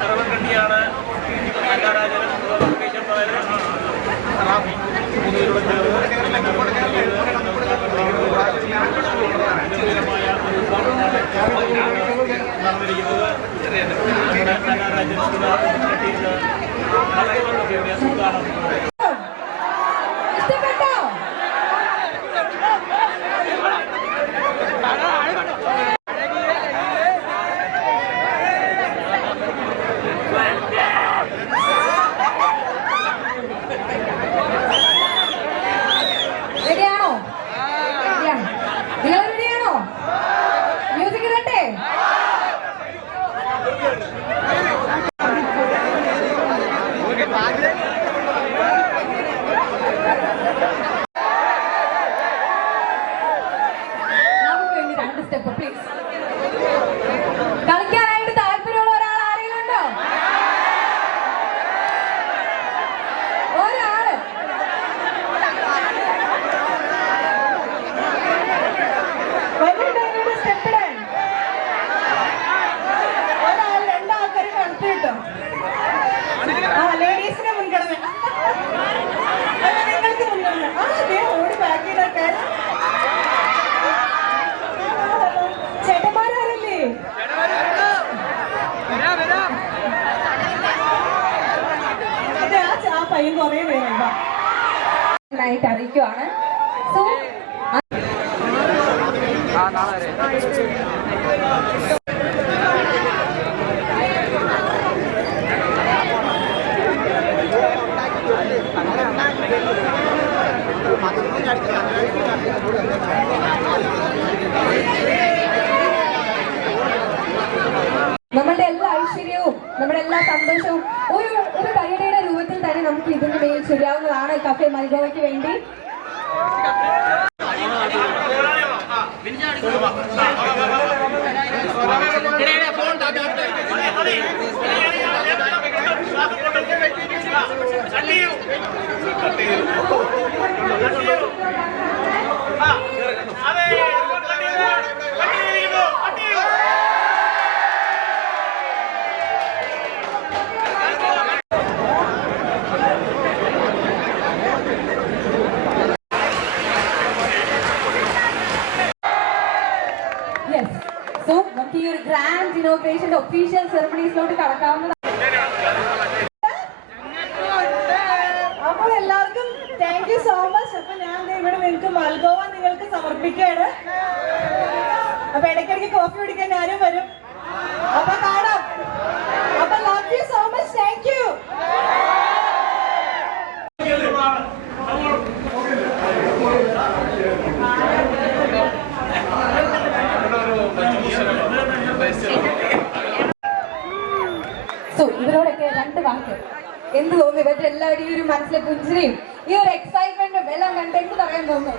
സർവകണ്ണിയാണ് അറിയിക്കുവാണ്. നമ്മളുടെ എല്ലാ ഐശ്വര്യവും നമ്മുടെ എല്ലാ സന്തോഷവും ഒരു കൈയുടെ രൂപത്തിൽ തന്നെ നമുക്ക് ഇതിന് മേൽ ചൊരിയാവുന്നതാണ് കഫേ മൽഗോവയ്ക്ക് വേണ്ടി. സോ നമുക്ക് ഈ ഒരു ഗ്രാൻഡ് ഇനോഗ്രേഷന്റെ ഒഫീഷ്യൽ സെറമണീസിലോട്ട് കടക്കാവുന്നതാണ്. അപ്പോൾ എല്ലാവർക്കും താങ്ക് യു സോ മച്ച്. അപ്പൊ ഞാൻ ഇവിടെ നിങ്ങൾക്ക് മൽഗോവ നിങ്ങൾക്ക് സമർപ്പിക്കുകയാണ്. അപ്പൊ ഇടയ്ക്കിടയ്ക്ക് കോഫി കുടിക്കാൻ ഞാനും വരും. അപ്പൊ കാണാം. അപ്പൊ love you so much. Thank you. So ഇവരോടൊക്കെ രണ്ട് വാക്ക് എന്ത് തോന്നുന്നു? ഇവരുടെ എല്ലാവരും ഈ ഒരു മനസ്സിലെ പുഞ്ചിരിയും ഈ ഒരു എക്സൈറ്റ്മെന്റും എല്ലാം കണ്ട് എന്ത് പറയാൻ തോന്നുന്നു?